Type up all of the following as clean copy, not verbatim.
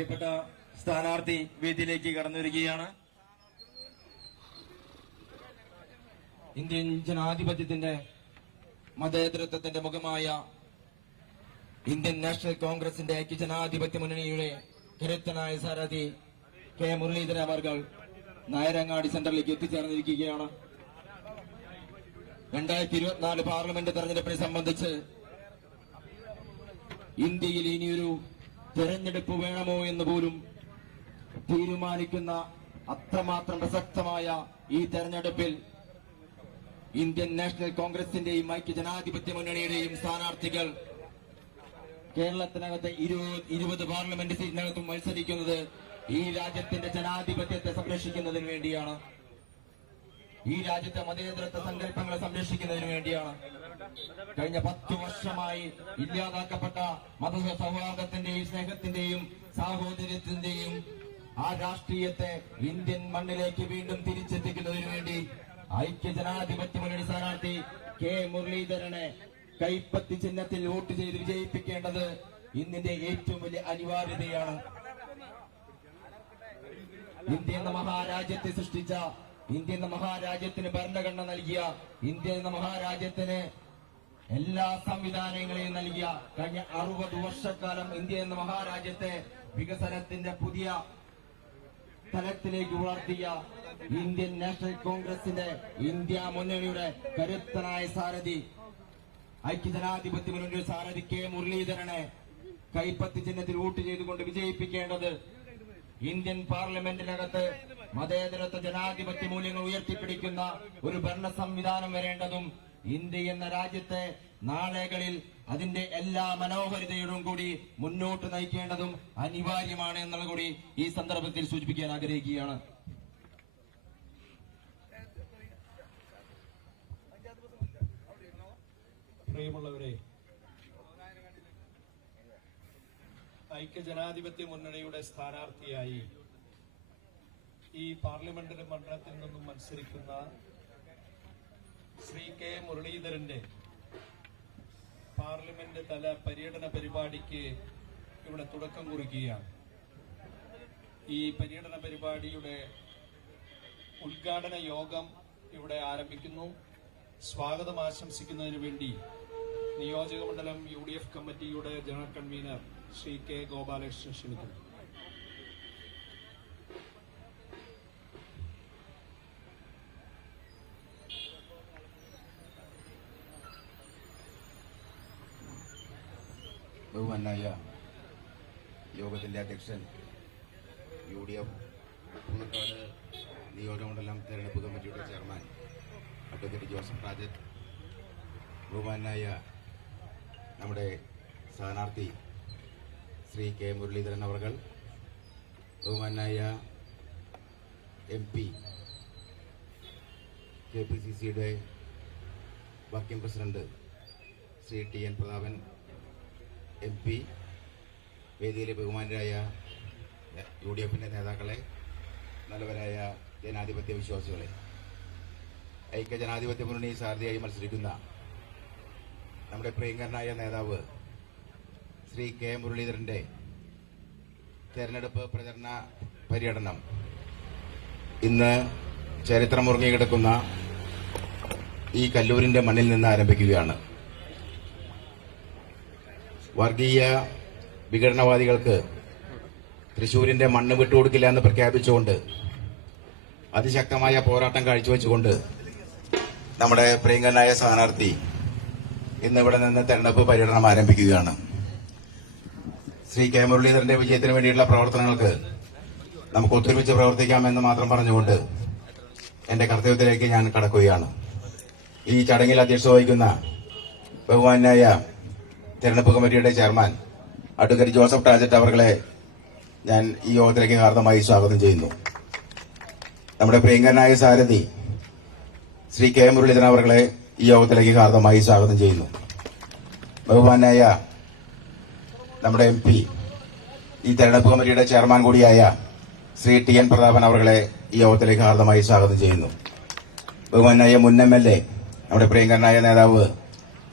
പ്രിയപ്പെട്ട സ്ഥാനാർത്ഥി വേദിയിലേക്ക് കടന്നു വരികയാണ്. ഇന്ത്യൻ ജനാധിപത്യത്തിന്റെ മതേതരത്വത്തിന്റെ മുഖമായ ഇന്ത്യൻ നാഷണൽ കോൺഗ്രസിന്റെ ഐക്യജനാധിപത്യ മുന്നണിയുടെ കരുത്തനായ സാരഥി കെ മുരളീധരൻ അവർകൾ നായരങ്ങാടി സെന്ററിലേക്ക് എത്തിച്ചേർന്നിരിക്കുകയാണ്. 2024 പാർലമെന്റ് തെരഞ്ഞെടുപ്പിനെ സംബന്ധിച്ച് ഇന്ത്യയിൽ ഇനിയൊരു തെരഞ്ഞെടുപ്പ് വേണമോ എന്ന് പോലും തീരുമാനിക്കുന്ന അത്രമാത്രം പ്രസക്തമായ ഈ തെരഞ്ഞെടുപ്പിൽ ഇന്ത്യൻ നാഷണൽ കോൺഗ്രസിന്റെയും ഐക്യജനാധിപത്യ മുന്നണിയുടെയും സ്ഥാനാർത്ഥികൾ കേരളത്തിനകത്തെ 20 പാർലമെന്റ് സീറ്റിനകത്തും മത്സരിക്കുന്നത് ഈ രാജ്യത്തിന്റെ ജനാധിപത്യത്തെ സംരക്ഷിക്കുന്നതിന് വേണ്ടിയാണ്. ഈ രാജ്യത്തെ മതേതരത്വ സങ്കല്പങ്ങളെ സംരക്ഷിക്കുന്നതിന് വേണ്ടിയാണ്. കഴിഞ്ഞ 10 വർഷമായി ഇല്ലാതാക്കപ്പെട്ട മതസൗഹാർദ്ദത്തിന്റെയും സ്നേഹത്തിന്റെയും സാഹോദര്യത്തിന്റെയും ആ രാഷ്ട്രീയത്തെ ഇന്ത്യൻ മണ്ണിലേക്ക് വീണ്ടും തിരിച്ചെത്തിക്കുന്നതിന് വേണ്ടി ഐക്യജനാധിപത്യ മുന്നണി സ്ഥാനാർത്ഥി കെ മുരളീധരനെ കൈപ്പത്തി ചിഹ്നത്തിൽ വോട്ട് ചെയ്ത് വിജയിപ്പിക്കേണ്ടത് ഇന്നിന്റെ ഏറ്റവും വലിയ അനിവാര്യതയാണ്. ഇന്ത്യ എന്ന മഹാരാജ്യത്തെ സൃഷ്ടിച്ച, ഇന്ത്യ എന്ന മഹാരാജ്യത്തിന് ഭരണഘടന നൽകിയ, ഇന്ത്യ എന്ന മഹാരാജ്യത്തിന് എല്ലാ സംവിധാനങ്ങളെയും നൽകിയ, കഴിഞ്ഞ 60 വർഷക്കാലം ഇന്ത്യ എന്ന മഹാരാജ്യത്തെ വികസനത്തിന്റെ പുതിയ തലത്തിലേക്ക് വളർത്തിയ ഇന്ത്യൻ നാഷണൽ കോൺഗ്രസിന്റെ ഇന്ത്യ മുന്നണിയുടെ കരുത്തനായ സാരഥി ഐക്യജനാധിപത്യ മുന്നണിയുടെ സാരഥി കെ മുരളീധരനെ കൈപ്പത്തി ചിഹ്നത്തിൽ വോട്ട് ചെയ്തുകൊണ്ട് വിജയിപ്പിക്കേണ്ടത് ഇന്ത്യൻ പാർലമെന്റിനകത്ത് മതേതരത്വ ജനാധിപത്യ മൂല്യങ്ങൾ ഉയർത്തിപ്പിടിക്കുന്ന ഒരു ഭരണ സംവിധാനം വരേണ്ടതും ഇന്ത്യ എന്ന രാജ്യത്തെ നാളെകളിൽ അതിന്റെ എല്ലാ മനോഹരിതയോടും കൂടി മുന്നോട്ട് നയിക്കേണ്ടതും അനിവാര്യമാണ് എന്നുള്ള കൂടി ഈ സന്ദർഭത്തിൽ സൂചിപ്പിക്കാൻ ആഗ്രഹിക്കുകയാണ്. പ്രിയമുള്ളവരെ, ഐക്യജനാധിപത്യ മുന്നണിയുടെ സ്ഥാനാർത്ഥിയായി ഈ പാർലമെന്റ് മണ്ഡലത്തിൽ നിന്നും മത്സരിക്കുന്ന ശ്രീ കെ മുരളീധരന്റെ പാർലമെന്റ് തല പര്യടന പരിപാടിക്ക് ഇവിടെ തുടക്കം കുറിക്കുകയാണ്. ഈ പര്യടന പരിപാടിയുടെ ഉദ്ഘാടന യോഗം ഇവിടെ ആരംഭിക്കുന്നു. സ്വാഗതം ആശംസിക്കുന്നതിന് വേണ്ടി നിയോജക മണ്ഡലം UDF കമ്മിറ്റിയുടെ general convener Shri K Gopalakrishnan ക്ഷണിക്കുന്നു. ബഹുമാനായ യോഗത്തിന്റെ അധ്യക്ഷൻ UDF പുന്നക്കാട് നിയോജകമണ്ഡലം തെരഞ്ഞെടുപ്പ് കമ്മിറ്റിയുടെ ചെയർമാൻ അഡ്വക്കേറ്റ് ജോസഫ് രാജറ്റ്, ബഹുമാനായ നമ്മുടെ സ്ഥാനാർത്ഥി ശ്രീ കെ മുരളീധരൻ അവർകൾ, ബഹുമാനായ MP KPCCയുടെ working president Shri TN Prathapan MP, വേദിയിലെ ബഹുമാനരായ UDFന്റെ നേതാക്കളെ, നല്ലവരായ ജനാധിപത്യ വിശ്വാസികളെ, ഐക്യജനാധിപത്യ മുന്നണി സാരഥിയായി മത്സരിക്കുന്ന നമ്മുടെ പ്രിയങ്കരനായ നേതാവ് ശ്രീ കെ മുരളീധരന്റെ തെരഞ്ഞെടുപ്പ് പ്രചരണ പര്യടനം ഇന്ന് ചരിത്രം ഉറങ്ങിക്കിടക്കുന്ന ഈ കല്ലൂരിന്റെ മണ്ണിൽ നിന്ന് ആരംഭിക്കുകയാണ്. വർഗീയ വിഘടനവാദികൾക്ക് തൃശൂരിന്റെ മണ്ണ് വിട്ടുകൊടുക്കില്ല എന്ന് പ്രഖ്യാപിച്ചുകൊണ്ട് അതിശക്തമായ പോരാട്ടം കാഴ്ചവെച്ചുകൊണ്ട് നമ്മുടെ പ്രിയങ്കരനായ സ്ഥാനാർത്ഥി ഇന്ന് ഇവിടെ നിന്ന് തെരഞ്ഞെടുപ്പ് പര്യടനം ആരംഭിക്കുകയാണ്. ശ്രീ കെ മുരളീധരന്റെ വിജയത്തിന് വേണ്ടിയിട്ടുള്ള പ്രവർത്തനങ്ങൾക്ക് നമുക്ക് ഒത്തൊരുമിച്ച് പ്രവർത്തിക്കാമെന്ന് മാത്രം പറഞ്ഞുകൊണ്ട് എന്റെ കർത്തവ്യത്തിലേക്ക് ഞാൻ കടക്കുകയാണ്. ഈ ചടങ്ങിൽ അധ്യക്ഷത വഹിക്കുന്ന ബഹുമാനായ തെരഞ്ഞെടുപ്പ് കമ്മിറ്റിയുടെ ചെയർമാൻ അഡ്വക്കേറ്റ് ജോസഫ് രാജറ്റ് അവർകളെ ഞാൻ ഈ യോഗത്തിലേക്ക് ഹാർദമായി സ്വാഗതം ചെയ്യുന്നു. നമ്മുടെ പ്രിയങ്കരനായ സാരഥി ശ്രീ കെ മുരളീധരൻ അവർകളെ ഈ യോഗത്തിലേക്ക് ഹാർദമായി സ്വാഗതം ചെയ്യുന്നു. ബഹുമാനായ നമ്മുടെ MP, ഈ തെരഞ്ഞെടുപ്പ് കമ്മിറ്റിയുടെ ചെയർമാൻ കൂടിയായ ശ്രീ TN പ്രതാപൻ അവർകളെ ഈ യോഗത്തിലേക്ക് ഹാർദമായി സ്വാഗതം ചെയ്യുന്നു. ബഹുമാനായ മുൻ MLA നമ്മുടെ പ്രിയങ്കരനായ നേതാവ്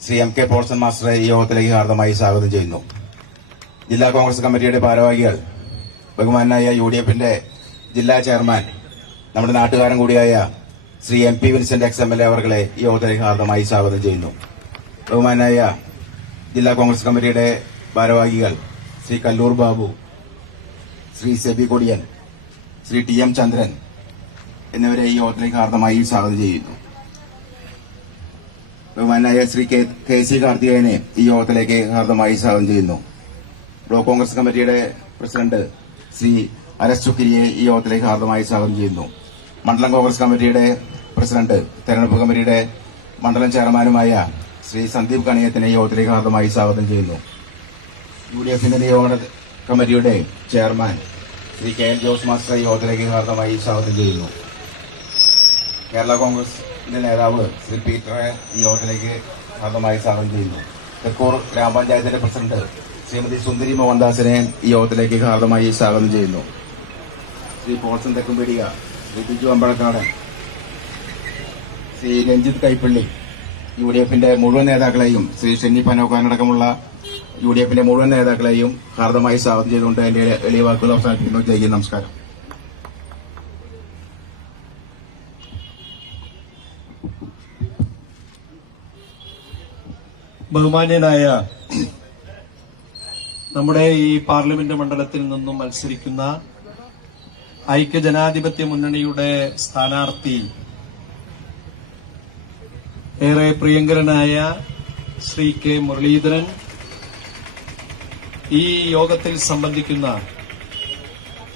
ശ്രീ MK പോൾസൺ മാസ്റ്ററെ ഈ യോഗത്തിലേക്ക് ഹാർദമായി സ്വാഗതം ചെയ്യുന്നു. ജില്ലാ കോൺഗ്രസ് കമ്മിറ്റിയുടെ ഭാരവാഹികൾ ബഹുമാനായ UDF-ന്റെ ജില്ലാ ചെയർമാൻ, നമ്മുടെ നാട്ടുകാരൻ കൂടിയായ ശ്രീ MP വിൻസെന്റ് XMLA അവർകളെ ഈ യോഗത്തിലേക്ക് ഹാർദമായി സ്വാഗതം ചെയ്യുന്നു. ബഹുമാനായ ജില്ലാ കോൺഗ്രസ് കമ്മിറ്റിയുടെ ഭാരവാഹികൾ ശ്രീ കല്ലൂർ ബാബു, ശ്രീ സെബി കൊടിയൻ, ശ്രീ TM ചന്ദ്രൻ എന്നിവരെ ഈ യോഗത്തിലേക്ക് ഹാർദമായി സ്വാഗതം ചെയ്യുന്നു. ബഹുമാനായ ശ്രീ KC കാർത്തികേയനെ ഈ യോഗത്തിലേക്ക് ഹാർദമായി സ്വാഗതം ചെയ്യുന്നു. ബ്ലോക്ക് കോൺഗ്രസ് കമ്മിറ്റിയുടെ പ്രസിഡന്റ് ശ്രീ അരസ് ചുക്കിരിയെ ഈ യോഗത്തിലേക്ക് ഹാർദമായി സ്വാഗതം ചെയ്യുന്നു. മണ്ഡലം കോൺഗ്രസ് കമ്മിറ്റിയുടെ പ്രസിഡന്റ്, തെരഞ്ഞെടുപ്പ് കമ്മിറ്റിയുടെ മണ്ഡലം ചെയർമാനുമായ ശ്രീ സന്ദീപ് കണിയത്തിനെ ഈ യോഗത്തിലേക്ക് ഹാർദമായി സ്വാഗതം ചെയ്യുന്നു. UDF-ന്റെ നിയോജക കമ്മിറ്റിയുടെ chairman Shri KL Jose master ഈ യോഗത്തിലേക്ക് ഹാർദമായി സ്വാഗതം ചെയ്യുന്നു. കേരള കോൺഗ്രസിന്റെ നേതാവ് ശ്രീ പീറ്ററെ ഈ യോഗത്തിലേക്ക് ഹാർദമായി സ്വാഗതം ചെയ്യുന്നു. തെക്കൂർ ഗ്രാമപഞ്ചായത്തിന്റെ പ്രസിഡന്റ് ശ്രീമതി സുന്ദരി മോഹൻദാസിനെ ഈ യോഗത്തിലേക്ക് ഹാർദമായി സ്വാഗതം ചെയ്യുന്നു. ശ്രീ പോൾസൺ തെക്കുംപീടിക, ശ്രീ ബിജു അമ്പഴക്കാടൻ, ശ്രീ രഞ്ജിത്ത് കൈപ്പള്ളി, UDF-ന്റെ മുഴുവൻ നേതാക്കളെയും, ശ്രീ ഷെന്നി പനോക്കാനടക്കമുള്ള UDF-ന്റെ മുഴുവൻ നേതാക്കളെയും ഹാർദമായി സ്വാഗതം ചെയ്തുകൊണ്ട് എന്റെ എളിയ വാക്കുകൾ അവസാനിപ്പിക്കുന്നു. ജയ് നമസ്കാരം. ബഹുമാന്യനായ നമ്മുടെ ഈ പാർലമെന്റ് മണ്ഡലത്തിൽ നിന്നും മത്സരിക്കുന്ന ഐക്യജനാധിപത്യ മുന്നണിയുടെ സ്ഥാനാർത്ഥി, ഏറെ പ്രിയങ്കരനായ ശ്രീ K മുരളീധരൻ, ഈ യോഗത്തിൽ സംബന്ധിക്കുന്ന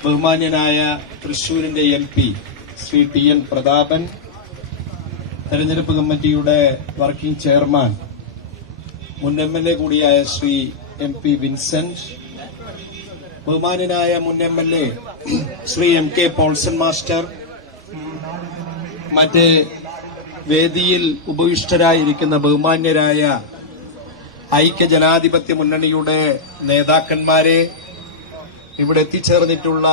ബഹുമാന്യനായ തൃശൂരിന്റെ MP ശ്രീ TN പ്രതാപൻ, തെരഞ്ഞെടുപ്പ് കമ്മിറ്റിയുടെ വർക്കിംഗ് ചെയർമാൻ, മുൻ MLA കൂടിയായ ശ്രീ MP വിൻസെന്റ്, ബഹുമാന്യനായ മുൻ MLA Shri MK Paulson master, മറ്റ് വേദിയിൽ ഉപവിഷ്ടരായിരിക്കുന്ന ബഹുമാന്യരായ ഐക്യജനാധിപത്യ മുന്നണിയുടെ നേതാക്കന്മാരെ, ഇവിടെ എത്തിച്ചേർന്നിട്ടുള്ള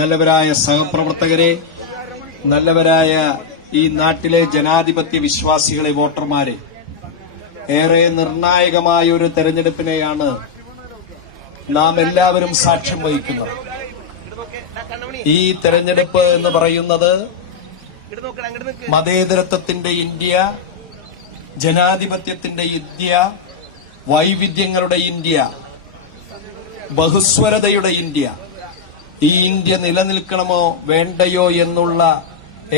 നല്ലവരായ സഹപ്രവർത്തകരെ, നല്ലവരായ ഈ നാട്ടിലെ ജനാധിപത്യ വിശ്വാസികളെ, വോട്ടർമാരെ, ഏറെ നിർണായകമായ ഒരു തെരഞ്ഞെടുപ്പിനെയാണ് നാം എല്ലാവരും സാക്ഷ്യം വഹിക്കുന്നത്. ഈ തെരഞ്ഞെടുപ്പ് എന്ന് പറയുന്നത് മതേതരത്വത്തിന്റെ ഇന്ത്യ, ജനാധിപത്യത്തിന്റെ ഇന്ത്യ, വൈവിധ്യങ്ങളുടെ ഇന്ത്യ, ബഹുസ്വരതയുടെ ഇന്ത്യ, ഈ ഇന്ത്യ നിലനിൽക്കണമോ വേണ്ടയോ എന്നുള്ള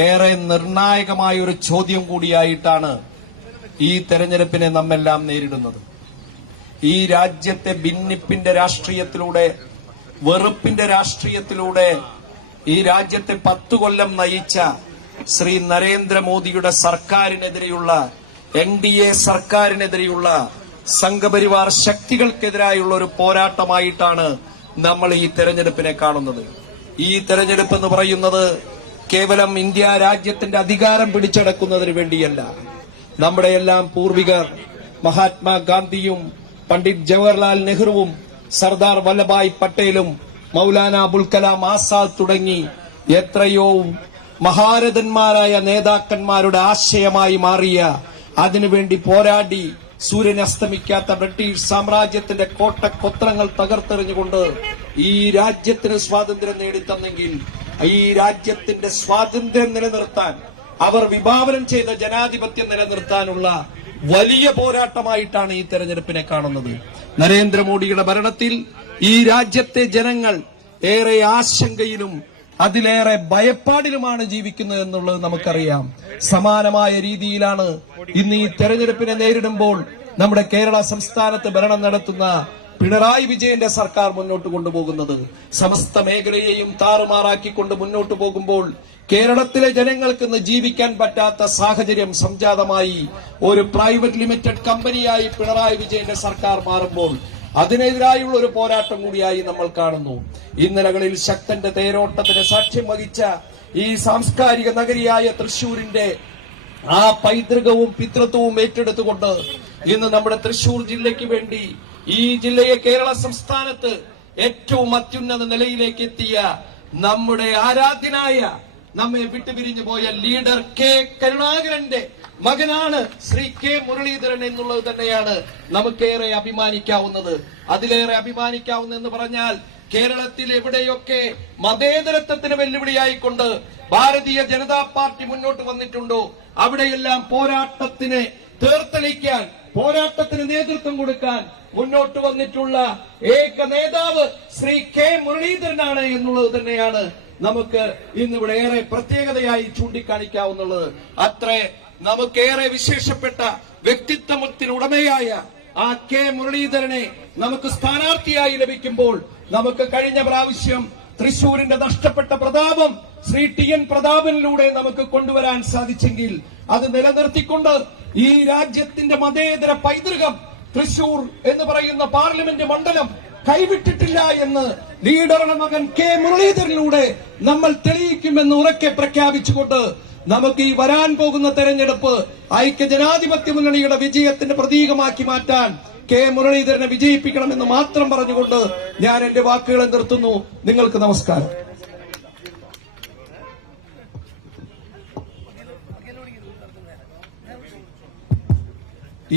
ഏറെ നിർണായകമായ ഒരു ചോദ്യം കൂടിയായിട്ടാണ് ഈ തെരഞ്ഞെടുപ്പിനെ നമ്മെല്ലാം നേരിടുന്നത്. ഈ രാജ്യത്തെ ഭിന്നിപ്പിന്റെ രാഷ്ട്രീയത്തിലൂടെ, വെറുപ്പിന്റെ രാഷ്ട്രീയത്തിലൂടെ ഈ രാജ്യത്തെ 10 കൊല്ലം നയിച്ച ശ്രീ നരേന്ദ്രമോദിയുടെ സർക്കാരിനെതിരെയുള്ള, NDA സർക്കാരിനെതിരെയുള്ള സംഘപരിവാർ ശക്തികൾക്കെതിരായുള്ള ഒരു പോരാട്ടമായിട്ടാണ് നമ്മൾ ഈ തെരഞ്ഞെടുപ്പിനെ കാണുന്നത്. ഈ തെരഞ്ഞെടുപ്പ് എന്ന് പറയുന്നത് കേവലം ഇന്ത്യ രാജ്യത്തിന്റെ അധികാരം പിടിച്ചടക്കുന്നതിന് വേണ്ടിയല്ല. നമ്മുടെ എല്ലാം പൂർവികർ മഹാത്മാഗാന്ധിയും പണ്ഡിറ്റ് ജവഹർലാൽ നെഹ്റുവും സർദാർ വല്ലഭായ് പട്ടേലും മൗലാന അബുൽ കലാം ആസാദ് തുടങ്ങി എത്രയോ മഹാരഥന്മാരായ നേതാക്കന്മാരുടെ ആശയമായി മാറിയ, അതിനുവേണ്ടി പോരാടി സൂര്യൻ അസ്തമിക്കാത്ത ബ്രിട്ടീഷ് സാമ്രാജ്യത്തിന്റെ കോട്ടക്കൊത്തളങ്ങൾ തകർത്തെറിഞ്ഞുകൊണ്ട് ഈ രാജ്യത്തിന് സ്വാതന്ത്ര്യം നേടിത്തന്നെങ്കിൽ, ഈ രാജ്യത്തിന്റെ സ്വാതന്ത്ര്യം നിലനിർത്താൻ, അവർ വിഭാവനം ചെയ്ത ജനാധിപത്യം നിലനിർത്താനുള്ള വലിയ പോരാട്ടമായിട്ടാണ് ഈ തെരഞ്ഞെടുപ്പിനെ കാണുന്നത്. നരേന്ദ്രമോദിയുടെ ഭരണത്തിൽ ഈ രാജ്യത്തെ ജനങ്ങൾ ഏറെ ആശങ്കയിലും അതിലേറെ ഭയപ്പാടിലുമാണ് ജീവിക്കുന്നത് എന്നുള്ളത് നമുക്കറിയാം. സമാനമായ രീതിയിലാണ് ഇന്ന് ഈ തെരഞ്ഞെടുപ്പിനെ നേരിടുമ്പോൾ നമ്മുടെ കേരള സംസ്ഥാനത്ത് ഭരണം നടത്തുന്ന പിണറായി വിജയന്റെ സർക്കാർ മുന്നോട്ട് കൊണ്ടുപോകുന്നത്. സമസ്ത മേഖലയെയും താറുമാറാക്കിക്കൊണ്ട് മുന്നോട്ട് പോകുമ്പോൾ കേരളത്തിലെ ജനങ്ങൾക്ക് ഇന്ന് ജീവിക്കാൻ പറ്റാത്ത സാഹചര്യം സംജാതമായി ഒരു പ്രൈവറ്റ് ലിമിറ്റഡ് കമ്പനിയായി പിണറായി വിജയന്റെ സർക്കാർ മാറുമ്പോൾ അതിനെതിരായുള്ള ഒരു പോരാട്ടം കൂടിയായി നമ്മൾ കാണുന്നു. ഇന്നലകളിൽ ശക്തന്റെ തേരോട്ടത്തിന് സാക്ഷ്യം വഹിച്ച ഈ സാംസ്കാരിക നഗരിയായ തൃശൂരിന്റെ ആ പൈതൃകവും പിതൃത്വവും ഏറ്റെടുത്തുകൊണ്ട് ഇന്ന് നമ്മുടെ തൃശൂർ ജില്ലയ്ക്ക് വേണ്ടി, ഈ ജില്ലയെ കേരള സംസ്ഥാനത്ത് ഏറ്റവും അത്യുന്നത നിലയിലേക്ക് എത്തിയ നമ്മുടെ ആരാധ്യനായ, നമ്മെ വിട്ടുപിരിഞ്ഞു പോയ ലീഡർ K കരുണാകരന്റെ മകനാണ് ശ്രീ K മുരളീധരൻ എന്നുള്ളത് തന്നെയാണ് നമുക്കേറെ അഭിമാനിക്കാവുന്നത്. അതിലേറെ അഭിമാനിക്കാവുന്ന എന്ന് പറഞ്ഞാൽ കേരളത്തിൽ എവിടെയൊക്കെ മതേതരത്വത്തിന് വെല്ലുവിളിയായിക്കൊണ്ട് ഭാരതീയ ജനതാ പാർട്ടി മുന്നോട്ട് വന്നിട്ടുണ്ടോ അവിടെയെല്ലാം പോരാട്ടത്തിന് തേർത്തെളിക്കാൻ, പോരാട്ടത്തിന് നേതൃത്വം കൊടുക്കാൻ മുന്നോട്ട് വന്നിട്ടുള്ള ഏക നേതാവ് ശ്രീ കെ മുരളീധരനാണ് എന്നുള്ളത് തന്നെയാണ് നമുക്ക് ഇന്നിവിടെ ഏറെ പ്രത്യേകതയായി ചൂണ്ടിക്കാണിക്കാവുന്നുള്ളത്. അത്രേ നമുക്കേറെ വിശേഷപ്പെട്ട വ്യക്തിത്വത്തിനുടമയായ ആ കെ മുരളീധരനെ നമുക്ക് സ്ഥാനാർത്ഥിയായി ലഭിക്കുമ്പോൾ നമുക്ക് കഴിഞ്ഞ പ്രാവശ്യം തൃശൂരിന്റെ നഷ്ടപ്പെട്ട പ്രതാപം ശ്രീ ടി എൻ പ്രതാപനിലൂടെ നമുക്ക് കൊണ്ടുവരാൻ സാധിച്ചെങ്കിൽ അത് നിലനിർത്തിക്കൊണ്ട് ഈ രാജ്യത്തിന്റെ മതേതര പൈതൃകം തൃശൂർ എന്ന് പറയുന്ന പാർലമെന്റ് മണ്ഡലം കൈവിട്ടിട്ടില്ല എന്ന് ലീഡറുടെ മകൻ കെ മുരളീധരനിലൂടെ നമ്മൾ തെളിയിക്കുമെന്ന് ഉറക്കെ പ്രഖ്യാപിച്ചുകൊണ്ട് നമുക്ക് ഈ വരാൻ പോകുന്ന തെരഞ്ഞെടുപ്പ് ഐക്യജനാധിപത്യ മുന്നണിയുടെ വിജയത്തിന്റെ പ്രതീകമാക്കി മാറ്റാൻ കെ മുരളീധരനെ വിജയിപ്പിക്കണമെന്ന് മാത്രം പറഞ്ഞുകൊണ്ട് ഞാൻ എന്റെ വാക്കുകളെ നിർത്തുന്നു. നിങ്ങൾക്ക് നമസ്കാരം.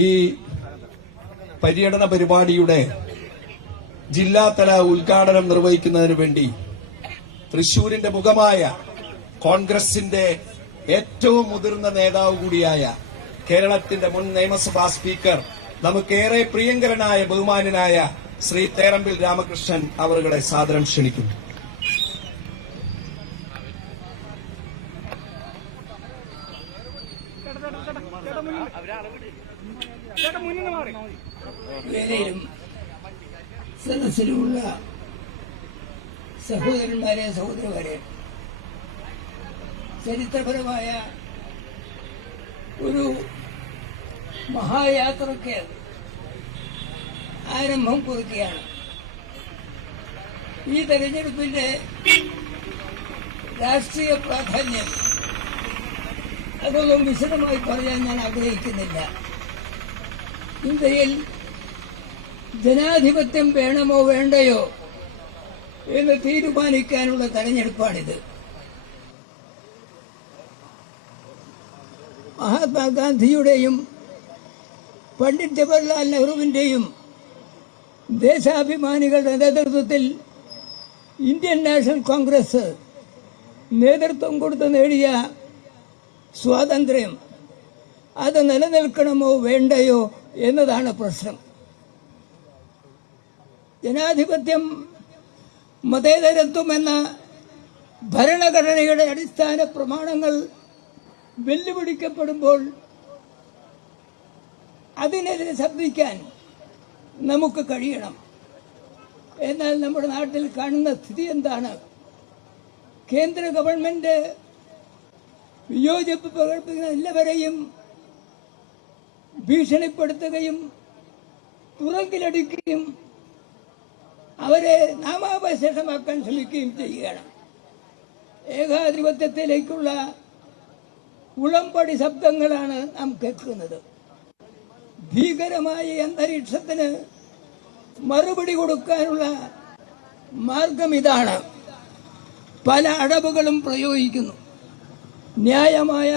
ഈ പര്യടന പരിപാടിയുടെ ജില്ലാതല ഉദ്ഘാടനം നിർവഹിക്കുന്നതിന് വേണ്ടി തൃശൂരിന്റെ മുഖമായ കോൺഗ്രസിന്റെ ഏറ്റവും മുതിർന്ന നേതാവ് കൂടിയായ കേരളത്തിന്റെ മുൻ നിയമസഭാ സ്പീക്കർ, നമുക്കേറെ പ്രിയങ്കരനായ ബഹുമാന്യനായ ശ്രീ തേറമ്പിൽ രാമകൃഷ്ണൻ അവരുടെ സാദരം ക്ഷണിക്കുന്നു. വേദിയിലും സദസ്സിലുമുള്ള സഹോദരന്മാരെ, സഹോദരന്മാരെ, ചരിത്രപരമായ ഒരു മഹായാത്രയ്ക്ക് ആരംഭം കുറിക്കുകയാണ്. ഈ തെരഞ്ഞെടുപ്പിന്റെ രാഷ്ട്രീയ പ്രാധാന്യം അതൊന്നും വിശദമായി പറയാൻ ഞാൻ ആഗ്രഹിക്കുന്നില്ല. ഇന്ത്യയിൽ ജനാധിപത്യം വേണമോ വേണ്ടയോ എന്ന് തീരുമാനിക്കാനുള്ള തെരഞ്ഞെടുപ്പാണിത്. മഹാത്മാഗാന്ധിയുടെയും പണ്ഡിറ്റ് ജവഹർലാൽ നെഹ്റുവിന്റെയും ദേശാഭിമാനികളുടെ നേതൃത്വത്തിൽ ഇന്ത്യൻ നാഷണൽ കോൺഗ്രസ് നേതൃത്വം കൊടുത്ത് നേടിയ സ്വാതന്ത്ര്യം അത് നിലനിൽക്കണമോ വേണ്ടയോ എന്നതാണ് പ്രശ്നം. ജനാധിപത്യം, മതേതരത്വം എന്ന ഭരണഘടനയുടെ അടിസ്ഥാന പ്രമാണങ്ങൾ വെല്ലുവിളിക്കപ്പെടുമ്പോൾ അതിനെതിരെ ശബ്ദിക്കാൻ നമുക്ക് കഴിയണം. എന്നാൽ നമ്മുടെ നാട്ടിൽ കാണുന്ന സ്ഥിതി എന്താണ്? കേന്ദ്ര ഗവൺമെന്റ് വിയോജിപ്പ് പ്രകടിപ്പിക്കുന്ന എല്ലാവരെയും ഭീഷണിപ്പെടുത്തുകയും തുറങ്കിലടിക്കുകയും അവരെ നാമാവശേഷമാക്കാൻ ശ്രമിക്കുകയും ചെയ്യുകയാണ്. ഏകാധിപത്യത്തിലേക്കുള്ള ഉളമ്പടി ശബ്ദങ്ങളാണ് നാം കേൾക്കുന്നത്. ഭീകരമായ അന്തരീക്ഷത്തിന് മറുപടി കൊടുക്കാനുള്ള മാർഗം ഇതാണ്. പല അടവുകളും പ്രയോഗിക്കുന്നു. ന്യായമായ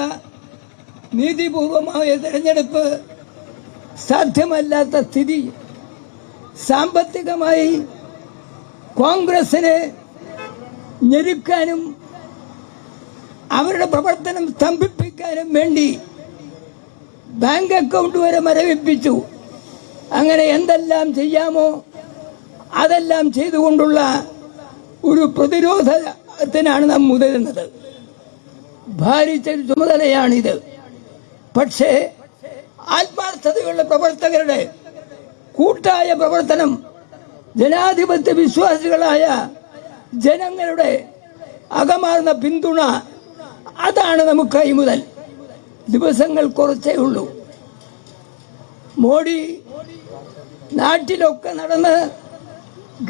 നീതിപൂർവമായ തെരഞ്ഞെടുപ്പ് സാധ്യമല്ലാത്ത സ്ഥിതി, സാമ്പത്തികമായി കോൺഗ്രസിനെ ഞെരുക്കാനും അവരുടെ പ്രവർത്തനം സ്തംഭിപ്പിക്കാനും വേണ്ടി ബാങ്ക് അക്കൗണ്ട് വരെ മരവിപ്പിച്ചു. അങ്ങനെ എന്തെല്ലാം ചെയ്യാമോ അതെല്ലാം ചെയ്തുകൊണ്ടുള്ള ഒരു പ്രതിരോധത്തിനാണ് നാം മുതിരുന്നത്. ഭാരിച്ച ചുമതലയാണിത്. പക്ഷേ ആത്മാർത്ഥതയുള്ള പ്രവർത്തകരുടെ കൂട്ടായ പ്രവർത്തനം, ജനാധിപത്യ വിശ്വാസികളായ ജനങ്ങളുടെ അകമാർന്ന പിന്തുണ, അതാണ് നമുക്ക് കൈമുതൽ. ദിവസങ്ങൾ കുറച്ചേ ഉള്ളൂ. മോഡി നാട്ടിലൊക്കെ നടന്ന്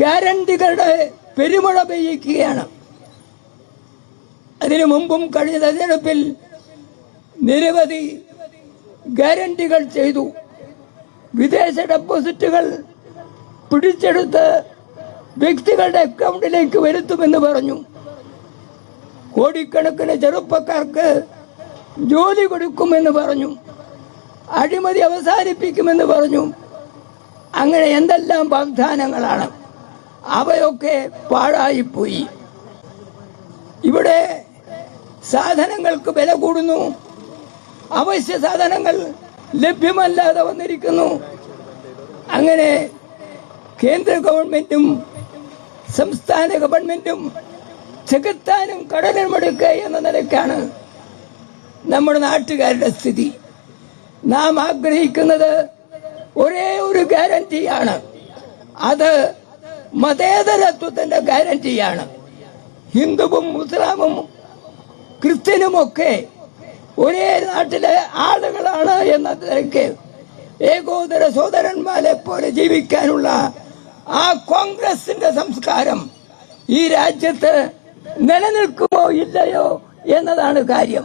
ഗ്യാരണ്ടികളുടെ പെരുമഴ പെയ്യിക്കുകയാണ്. അതിനു മുമ്പും കഴിഞ്ഞ തെരഞ്ഞെടുപ്പിൽ നിരവധി ഗ്യാരണ്ടികൾ ചെയ്തു. വിദേശ ഡെപ്പോസിറ്റുകൾ പിടിച്ചെടുത്ത് വ്യക്തികളുടെ അക്കൗണ്ടിലേക്ക് വരുത്തുമെന്ന് പറഞ്ഞു. കോടിക്കണക്കിന് ചെറുപ്പക്കാർക്ക് ജോലി കൊടുക്കുമെന്ന് പറഞ്ഞു. അഴിമതി അവസാനിപ്പിക്കുമെന്ന് പറഞ്ഞു. അങ്ങനെ എന്തെല്ലാം വാഗ്ദാനങ്ങളാണ്. അവയൊക്കെ പാഴായിപ്പോയി. ഇവിടെ സാധനങ്ങൾക്ക് വില കൂടുന്നു, അവശ്യ സാധനങ്ങൾ ലഭ്യമല്ലാതെ വന്നിരിക്കുന്നു. അങ്ങനെ കേന്ദ്ര ഗവൺമെന്റും സംസ്ഥാന ഗവൺമെന്റും ചെകുത്താനും കടലും എടുക്കുക എന്ന നിലയ്ക്കാണ് നമ്മുടെ നാട്ടുകാരുടെ സ്ഥിതി. നാം ആഗ്രഹിക്കുന്നത് ഒരേ ഒരു ഗ്യാരണ്ടിയാണ്, അത് മതേതരത്വത്തിന്റെ ഗ്യാരണ്ടിയാണ്. ഹിന്ദുവും മുസ്ലിമും ക്രിസ്ത്യനുമൊക്കെ ഒരേ നാട്ടിലെ ആളുകളാണ് എന്ന നിലയ്ക്ക് ഏകോദര സോദരന്മാരെ പോലെ ജീവിക്കാനുള്ള ആ കോൺഗ്രസിന്റെ സംസ്കാരം ഈ രാജ്യത്ത് നിലനിൽക്കുമോ ഇല്ലയോ എന്നതാണ് കാര്യം.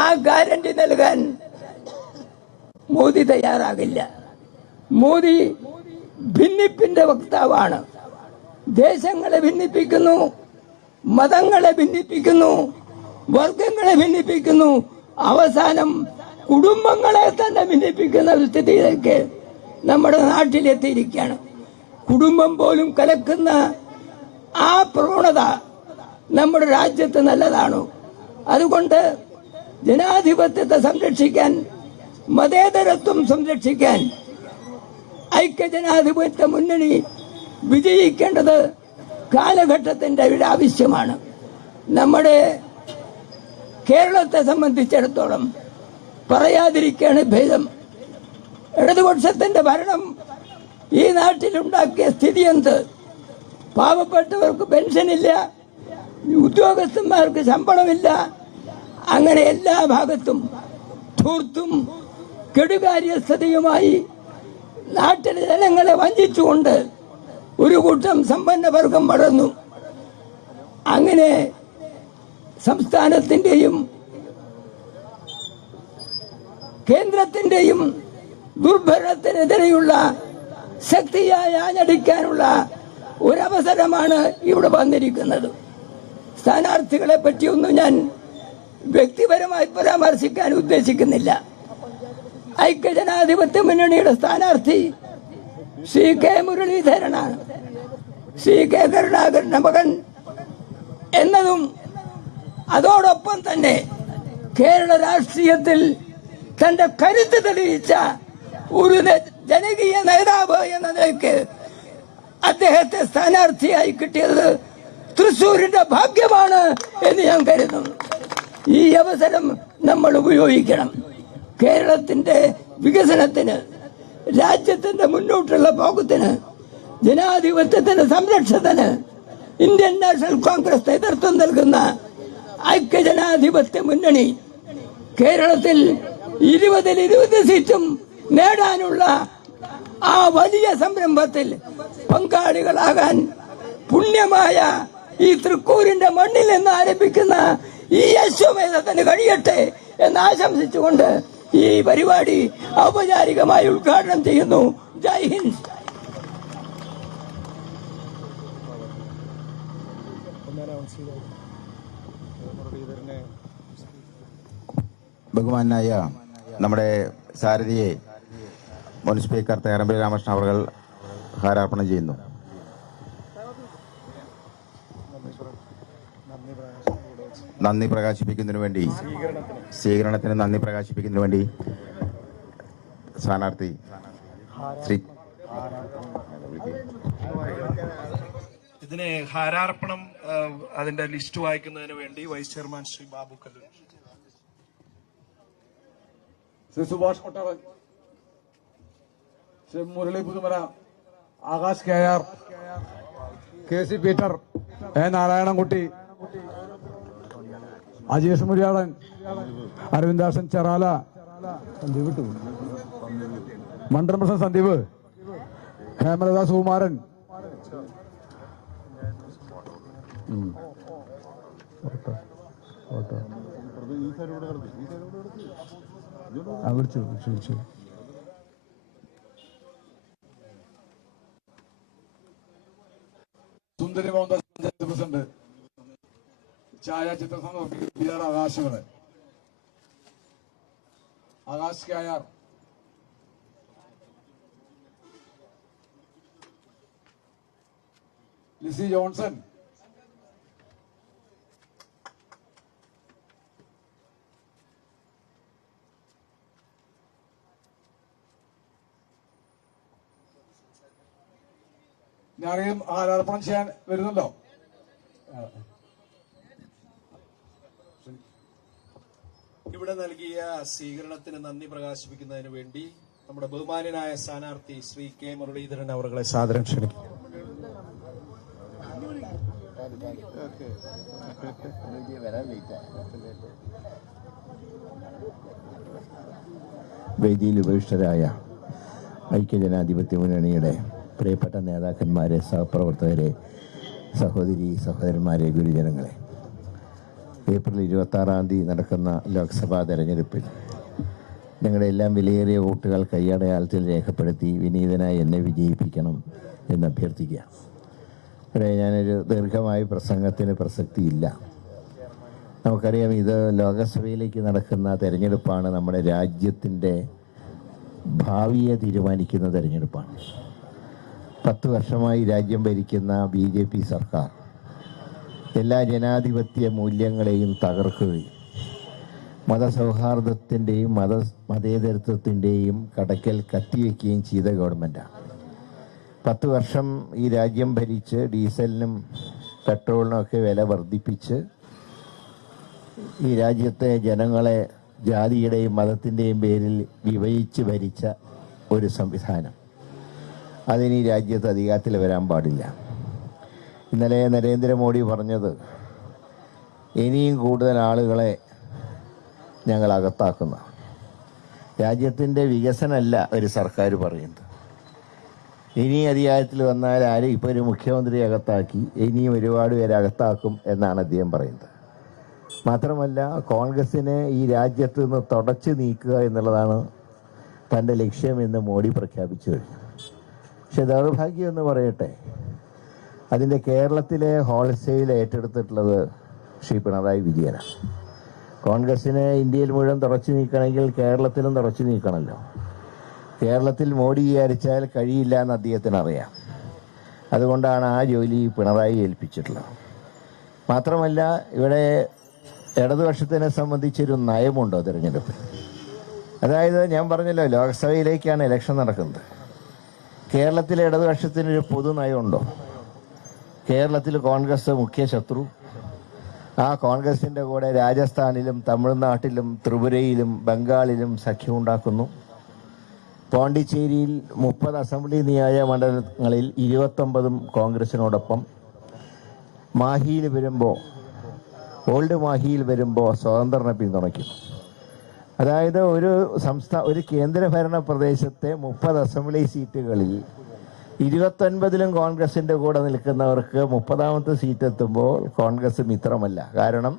ആ ഗ്യാരണ്ടി നൽകാൻ മോദി തയ്യാറാകില്ല. മോദി ഭിന്നിപ്പിന്റെ വക്താവാണ്. ദേശങ്ങളെ ഭിന്നിപ്പിക്കുന്നു, മതങ്ങളെ ഭിന്നിപ്പിക്കുന്നു, വർഗങ്ങളെ ഭിന്നിപ്പിക്കുന്നു, അവസാനം കുടുംബങ്ങളെ തന്നെ ഭിന്നിപ്പിക്കുന്ന സ്ഥിതിയിലേക്ക് നമ്മുടെ നാട്ടിലെത്തിയിരിക്കുകയാണ്. കുടുംബം പോലും കലക്കുന്ന ആ പ്രവണത നമ്മുടെ രാജ്യത്ത് നല്ലതാണോ? അതുകൊണ്ട് ജനാധിപത്യത്തെ സംരക്ഷിക്കാൻ, മതേതരത്വം സംരക്ഷിക്കാൻ ഐക്യജനാധിപത്യ മുന്നണി വിജയിക്കേണ്ടത് കാലഘട്ടത്തിന്റെ ഒരു ആവശ്യമാണ്. നമ്മുടെ കേരളത്തെ സംബന്ധിച്ചിടത്തോളം പറയാതിരിക്കുകയാണ് ഭേദം. ഇടതുപക്ഷത്തിന്റെ ഭരണം ഈ നാട്ടിലുണ്ടാക്കിയ സ്ഥിതി എന്ത്? പാവപ്പെട്ടവർക്ക് പെൻഷനില്ല, ഉദ്യോഗസ്ഥന്മാർക്ക് ശമ്പളമില്ല. അങ്ങനെ എല്ലാ ഭാഗത്തും ധൂർത്തും കെടുകാര്യസ്ഥതയുമായി നാട്ടിലെ ജനങ്ങളെ വഞ്ചിച്ചുകൊണ്ട് ഒരു കൂട്ടം സമ്പന്നവർഗം വളർന്നു. അങ്ങനെ സംസ്ഥാനത്തിന്റെയും കേന്ദ്രത്തിന്റെയും ദുർഭരണത്തിനെതിരെയുള്ള ശക്തിയായി ആഞ്ഞടിക്കാനുള്ള ഒരവസരമാണ് ഇവിടെ വന്നിരിക്കുന്നത്. സ്ഥാനാർത്ഥികളെ പറ്റിയൊന്നും ഞാൻ വ്യക്തിപരമായി പരാമർശിക്കാൻ ഉദ്ദേശിക്കുന്നില്ല. ഐക്യജനാധിപത്യ മുന്നണിയുടെ സ്ഥാനാർത്ഥി ശ്രീ കെ മുരളീധരനാണ്. ശ്രീ കെ കരുണാകരന്റെ മകൻ എന്നതും അതോടൊപ്പം തന്നെ കേരള രാഷ്ട്രീയത്തിൽ തന്റെ കരുത്ത് തെളിയിച്ച ഒരു ജനകീയ നേതാവ് എന്ന നിലയ്ക്ക് അദ്ദേഹത്തെ സ്ഥാനാർത്ഥിയായി കിട്ടിയത് തൃശ്ശൂരിന്റെ ഭാഗ്യമാണ് എന്ന് ഞാൻ കരുതുന്നു. ഈ അവസരം നമ്മൾ ഉപയോഗിക്കണം. കേരളത്തിന്റെ വികസനത്തിന്, രാജ്യത്തിന്റെ മുന്നോട്ടുള്ള പോക്കത്തിന്, ജനാധിപത്യത്തിന്റെ സംരക്ഷണത്തിന് ഇന്ത്യൻ നാഷണൽ കോൺഗ്രസ് നേതൃത്വം നൽകുന്ന ഐക്യജനാധിപത്യ മുന്നണി കേരളത്തിൽ 20 സീറ്റും നേടാനുള്ള ആ വലിയ സംരംഭത്തിൽ പങ്കാളികളാകാൻ പുണ്യമായ ഈ തൃക്കൂരിന്റെ മണ്ണിൽ നിന്ന് ആരംഭിക്കുന്ന ഈ അശ്വമേധത്തിന് കഴിയട്ടെ എന്ന് ആശംസിച്ചുകൊണ്ട് ഈ പരിപാടി ഔപചാരികമായി ഉദ്ഘാടനം ചെയ്യുന്നു. ജയ് ഹിന്ദ്. ബഹുമാനായ നമ്മുടെ സാരഥിയെ മുൻ സ്പീക്കർ തേറമ്പള്ളി രാമകൃഷ്ണൻ അവർ ഹാരാർപ്പണം ചെയ്യുന്നു. നന്ദി പ്രകാശിപ്പിക്കുന്നതിനു വേണ്ടി, സ്വീകരണത്തിന് നന്ദി പ്രകാശിപ്പിക്കുന്നതിനു വേണ്ടി സ്ഥാനാർത്ഥി ശ്രീ ഇതിന് ഹാരാർപ്പണം അതിന്റെ ലിസ്റ്റ് വായിക്കുന്നതിന് വേണ്ടി vice chairman Shri Babu Kallur, Shri Subhash Kottaran, Shri Murali Puthumala, Akash KR, KC Peter, A Narayanankutty, Ajeesh Muriyadan, Aravindasan Cherala, മണ്ഡലം പ്രസിഡന്റ് സന്ദീപ്, ഹേമലത സുകുമാരൻ, സുന്ദരി മോഹൻദാസ് പഞ്ചായത്ത് പ്രസിഡന്റ്, ഛായാചിത്ര സമർപ്പിക്കുന്ന ആകാശങ്ങള്, ആകാശ് KR, ലിസി ജോൺസൺ, ഞാനെങ്കിലും ആരാർപ്പണം ചെയ്യാൻ വരുന്നുണ്ടോ? ഇവിടെ നൽകിയ സ്വീകരണത്തിന് നന്ദി പ്രകാശിപ്പിക്കുന്നതിന് വേണ്ടി നമ്മുടെ ബഹുമാന്യനായ സ്ഥാനാർത്ഥി ശ്രീ കെ മുരളീധരൻ അവരുടെ സാദരം ക്ഷണിക്കും. വേദിയിൽ ഉപവിഷ്ടരായ ഐക്യജനാധിപത്യ മുന്നണിയുടെ പ്രിയപ്പെട്ട നേതാക്കന്മാരെ, സഹപ്രവർത്തകരെ, സഹോദരി സഹോദരന്മാരെ, ഗുരുജനങ്ങളെ, ഏപ്രിൽ 26-ാം തീയതി നടക്കുന്ന ലോക്സഭാ തെരഞ്ഞെടുപ്പിൽ നിങ്ങളുടെ എല്ലാം വിലയേറിയ വോട്ടുകൾ കൈയടയാളത്തിൽ രേഖപ്പെടുത്തി വിനീതനായി എന്നെ വിജയിപ്പിക്കണം എന്ന് അഭ്യർത്ഥിക്കുക. ഇവിടെ ഞാനൊരു ദീർഘമായ പ്രസംഗത്തിന് പ്രസക്തിയില്ല. നമുക്കറിയാം, ഇത് ലോകസഭയിലേക്ക് നടക്കുന്ന തെരഞ്ഞെടുപ്പാണ്. നമ്മുടെ രാജ്യത്തിൻ്റെ ഭാവിയെ തീരുമാനിക്കുന്ന തെരഞ്ഞെടുപ്പാണ്. 10 വർഷമായി രാജ്യം ഭരിക്കുന്ന BJP സർക്കാർ എല്ലാ ജനാധിപത്യ മൂല്യങ്ങളെയും തകർക്കുകയും മതസൗഹാർദ്ദത്തിൻ്റെയും മതേതരത്വത്തിൻ്റെയും കടക്കൽ കത്തിവെക്കുകയും ചെയ്ത ഗവൺമെൻറ്റാണ്. 10 വർഷം ഈ രാജ്യം ഭരിച്ച് ഡീസലിനും പെട്രോളിനുമൊക്കെ വില വർദ്ധിപ്പിച്ച് ഈ രാജ്യത്തെ ജനങ്ങളെ ജാതിയുടെയും മതത്തിൻ്റെയും പേരിൽ വിഭജിച്ച് ഭരിച്ച ഒരു സംവിധാനം. അതിന് ഈ രാജ്യത്ത് അധികാരത്തിൽ വരാൻ പാടില്ല. ഇന്നലെ നരേന്ദ്രമോദി പറഞ്ഞത്, ഇനിയും കൂടുതൽ ആളുകളെ ഞങ്ങൾ അകത്താക്കുന്ന. രാജ്യത്തിൻ്റെ വികസനമല്ല ഒരു സർക്കാർ പറയുന്നത്. ഇനി അധികാരത്തിൽ വന്നാൽ ആരും, ഇപ്പോൾ ഒരു മുഖ്യമന്ത്രി അകത്താക്കി, ഇനിയും ഒരുപാട് പേരെ അകത്താക്കും എന്നാണ് അദ്ദേഹം പറയുന്നത്. മാത്രമല്ല, കോൺഗ്രസിനെ ഈ രാജ്യത്ത് നിന്ന് തുടച്ചു നീക്കുക എന്നുള്ളതാണ് തൻ്റെ ലക്ഷ്യമെന്ന് മോഡി പ്രഖ്യാപിച്ചു കഴിഞ്ഞു. പക്ഷെ ദൗർഭാഗ്യം എന്ന് പറയട്ടെ, അതിൻ്റെ കേരളത്തിലെ ഹോൾസെയിൽ ഏറ്റെടുത്തിട്ടുള്ളത് ശ്രീ പിണറായി വിജയനാണ്. കോൺഗ്രസിനെ ഇന്ത്യയിൽ മുഴുവൻ തുടച്ചു നീക്കണമെങ്കിൽ കേരളത്തിലും തുടച്ചു നീക്കണമല്ലോ. കേരളത്തിൽ മോഡി വിചാരിച്ചാൽ കഴിയില്ല എന്ന് അദ്ദേഹത്തിന് അറിയാം. അതുകൊണ്ടാണ് ആ ജോലി പിണറായി ഏൽപ്പിച്ചിട്ടുള്ളത്. മാത്രമല്ല, ഇവിടെ ഇടതുപക്ഷത്തിനെ സംബന്ധിച്ചൊരു നയമുണ്ടോ തിരഞ്ഞെടുപ്പ്? അതായത്, ഞാൻ പറഞ്ഞല്ലോ, ലോക്സഭയിലേക്കാണ് ഇലക്ഷൻ നടക്കുന്നത്. കേരളത്തിലെ ഇടതുപക്ഷത്തിനൊരു പൊതു നയമുണ്ടോ? കേരളത്തിൽ കോൺഗ്രസ് മുഖ്യ ശത്രു. ആ കോൺഗ്രസിൻ്റെ കൂടെ രാജസ്ഥാനിലും തമിഴ്നാട്ടിലും ത്രിപുരയിലും ബംഗാളിലും സഖ്യമുണ്ടാക്കുന്നു. പോണ്ടിച്ചേരിയിൽ 30 അസംബ്ലി നിയോജക മണ്ഡലങ്ങളിൽ 29 കോൺഗ്രസിനോടൊപ്പം. മാഹിയിൽ വരുമ്പോൾ, ഓൾഡ് മാഹിയിൽ വരുമ്പോൾ സ്വതന്ത്രനെ പിന്തുണയ്ക്കുന്നു. അതായത് ഒരു കേന്ദ്രഭരണ പ്രദേശത്തെ 30 അസംബ്ലി സീറ്റുകളിൽ 29ലും കോൺഗ്രസിൻ്റെ കൂടെ നിൽക്കുന്നവർക്ക് 30ാമത്തെ സീറ്റ് എത്തുമ്പോൾ കോൺഗ്രസ് മിത്രമല്ല. കാരണം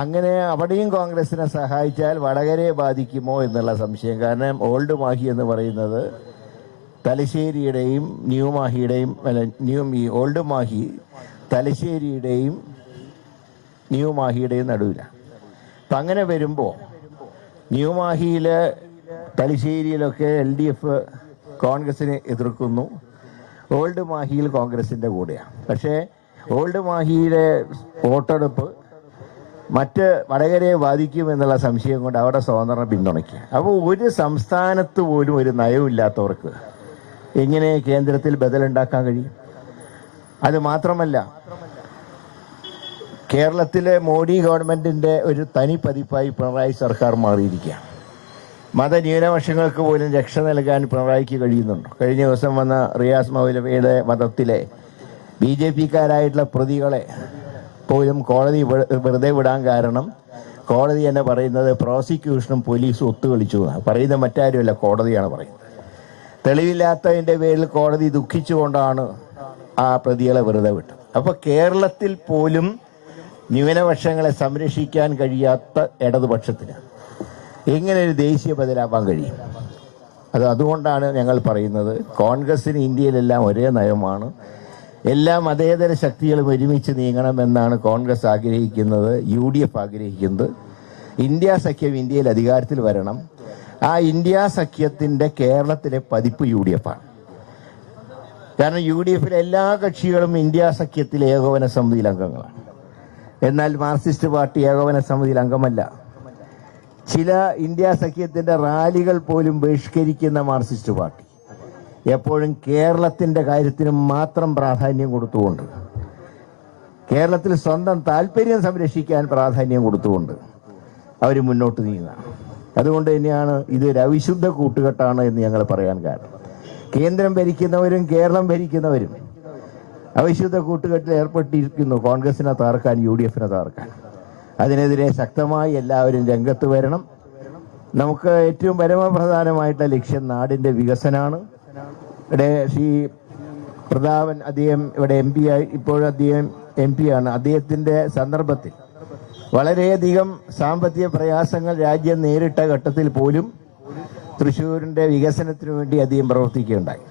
അങ്ങനെ അവിടെയും കോൺഗ്രസിനെ സഹായിച്ചാൽ വടകരയെ ബാധിക്കുമോ എന്നുള്ള സംശയം. കാരണം ഓൾഡ് മാഹി എന്ന് പറയുന്നത് തലശ്ശേരിയുടെയും ന്യൂ മാഹിയുടെയും ഓൾഡ് മാഹി തലശ്ശേരിയുടെയും ന്യൂ മാഹിയുടെയും നടുവിലാണ്. അപ്പം അങ്ങനെ വരുമ്പോൾ ന്യൂ മാഹിയിൽ തലശ്ശേരിയിലൊക്കെ LDF കോൺഗ്രസിനെ എതിർക്കുന്നു, ഓൾഡ് മാഹിയിൽ കോൺഗ്രസിൻ്റെ കൂടെയാണ്. പക്ഷേ ഓൾഡ് മാഹിയിലെ വോട്ടെടുപ്പ് മറ്റ് വടകരയെ ബാധിക്കുമെന്നുള്ള സംശയം കൊണ്ട് അവിടെ സ്വതന്ത്രം പിന്തുണയ്ക്കുക. അപ്പോൾ ഒരു സംസ്ഥാനത്ത് പോലും ഒരു നയമില്ലാത്തവർക്ക് എങ്ങനെ കേന്ദ്രത്തിൽ ബദലുണ്ടാക്കാൻ കഴിയും? അത് മാത്രമല്ല, കേരളത്തിലെ മോഡി ഗവൺമെൻറ്റിൻ്റെ ഒരു തനി പതിപ്പായി പിണറായി സർക്കാർ മാറിയിരിക്കുകയാണ്. മതന്യൂനപക്ഷങ്ങൾക്ക് പോലും രക്ഷ നൽകാൻ പിണറായിക്ക് കഴിയുന്നുണ്ട്. കഴിഞ്ഞ ദിവസം വന്ന റിയാസ് മൗലവിയുടെ മതത്തിലെ BJPക്കാരായിട്ടുള്ള പ്രതികളെ പോലും കോടതി വെറുതെ വിടാൻ കാരണം കോടതി തന്നെ പറയുന്നത് പ്രോസിക്യൂഷനും പോലീസും ഒത്തുകളിച്ചു. പറയുന്നത് മറ്റാരുമല്ല, കോടതിയാണ് പറയുന്നത്. തെളിവില്ലാത്തതിൻ്റെ പേരിൽ കോടതി ദുഃഖിച്ചുകൊണ്ടാണ് ആ പ്രതികളെ വെറുതെ വിട്ടത്. അപ്പോൾ കേരളത്തിൽ പോലും ന്യൂനപക്ഷങ്ങളെ സംരക്ഷിക്കാൻ കഴിയാത്ത ഇടതുപക്ഷത്തിന് എങ്ങനെ ഒരു ദേശീയ ബദലാവാൻ കഴിയും? അതുകൊണ്ടാണ് ഞങ്ങൾ പറയുന്നത്, കോൺഗ്രസിന് ഇന്ത്യയിലെല്ലാം ഒരേ നയമാണ്. എല്ലാ മതേതര ശക്തികളും ഒരുമിച്ച് നീങ്ങണമെന്നാണ് കോൺഗ്രസ് ആഗ്രഹിക്കുന്നത്, UDF ആഗ്രഹിക്കുന്നത്. ഇന്ത്യ സഖ്യം ഇന്ത്യയിൽ അധികാരത്തിൽ വരണം. ആ ഇന്ത്യ സഖ്യത്തിൻ്റെ കേരളത്തിലെ പതിപ്പ് UDF ആണ്. കാരണം UDF എല്ലാ കക്ഷികളും ഇന്ത്യ സഖ്യത്തിലെ ഏകോപന സമിതിയിൽ അംഗങ്ങളാണ്. എന്നാൽ മാർക്സിസ്റ്റ് പാർട്ടി ഏകോപന സമിതിയിൽ അംഗമല്ല. ചില ഇന്ത്യ സഖ്യത്തിന്റെ റാലികൾ പോലും ബഹിഷ്കരിക്കുന്ന മാർക്സിസ്റ്റ് പാർട്ടി എപ്പോഴും കേരളത്തിന്റെ കാര്യത്തിന് മാത്രം പ്രാധാന്യം കൊടുത്തുകൊണ്ട്, കേരളത്തിൽ സ്വന്തം താല്പര്യം സംരക്ഷിക്കാൻ പ്രാധാന്യം കൊടുത്തുകൊണ്ട് അവർ മുന്നോട്ട് നീങ്ങുക. അതുകൊണ്ട് തന്നെയാണ് ഇതൊരു അവിശുദ്ധ കൂട്ടുകെട്ടാണ് എന്ന് ഞങ്ങൾ പറയാൻ കാരണം. കേന്ദ്രം ഭരിക്കുന്നവരും കേരളം ഭരിക്കുന്നവരും അവിശുദ്ധ കൂട്ടുകെട്ടിൽ ഏർപ്പെട്ടിരിക്കുന്നു, കോൺഗ്രസിനെ തകർക്കാൻ, UDFനെ തകർക്കാൻ. അതിനെതിരെ ശക്തമായി എല്ലാവരും രംഗത്ത് വരണം. നമുക്ക് ഏറ്റവും പരമപ്രധാനമായിട്ടുള്ള ലക്ഷ്യം നാടിന്റെ വികസനമാണ്. ഇവിടെ ശ്രീ പ്രതാപൻ, അദ്ദേഹം ഇവിടെ MP ആയി, ഇപ്പോഴും അദ്ദേഹം MP ആണ്. അദ്ദേഹത്തിന്റെ സന്ദർഭത്തിൽ വളരെയധികം സാമ്പത്തിക പ്രയാസങ്ങൾ രാജ്യം നേരിട്ട ഘട്ടത്തിൽ പോലും തൃശ്ശൂരിന്റെ വികസനത്തിന് വേണ്ടി അദ്ദേഹം പ്രവർത്തിക്കുകയുണ്ടായി.